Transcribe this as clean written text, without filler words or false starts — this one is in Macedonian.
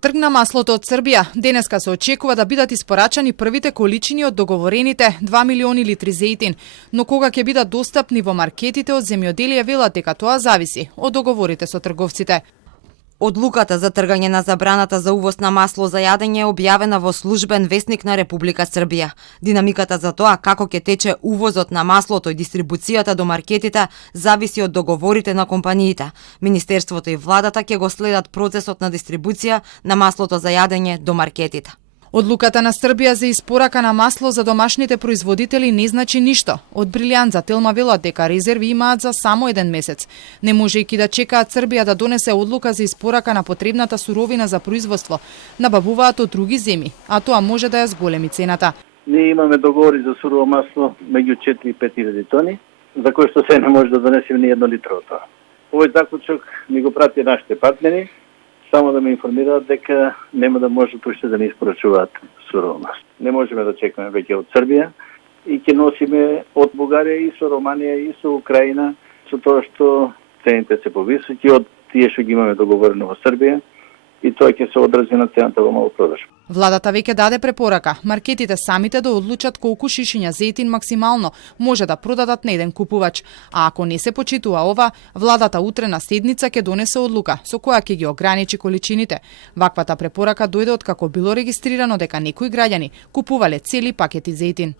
Тргна маслото од Србија. Денеска се очекува да бидат испорачани првите количини од договорените 2 милиони литри зејтин, но кога ќе бидат достапни во маркетите од земјоделие велат дека тоа зависи од договорите со трговците. Одлуката за тргање на забраната за увоз на масло за јадење е објавена во службен весник на Република Србија. Динамиката за тоа како ќе тече увозот на маслото и дистрибуцијата до маркетите зависи од договорите на компаниите. Министерството и владата ќе го следат процесот на дистрибуција на маслото за јадење до маркетите. Одлуката на Србија за испорака на масло за домашните производители не значи ништо. Од Брилјант за Телма велат дека резерви имаат за само 1 месец. Не можејќи да чекаат Србија да донесе одлука за испорака на потребната суровина за производство, набавуваат од други земји, а тоа може да ја зголеми цената. Ние имаме договори за сурово масло меѓу 4 и 5.000 тони, за кои што се не може да донесеме ни 1 литро од тоа. Овој заклучок ми го прати нашите партнери, само да ме информираат дека нема да можат уште да не испорачуваат сурово масло. Не можеме да чекаме веќе од Србија и ќе носиме од Бугарија и со Романија и со Украина, со тоа што цените се повисоки од тие што ги имаме договорено во Србија и тоа ќе се одрази на цената во малопродажба. Владата веќе даде препорака маркетите самите да одлучат колку шишиња зејтин максимално може да продадат на еден купувач, а ако не се почитува ова, владата утре на седница ќе донесе одлука со која ќе ги ограничи количините. Ваквата препорака дојде од како било регистрирано дека некои граѓани купувале цели пакети зејтин.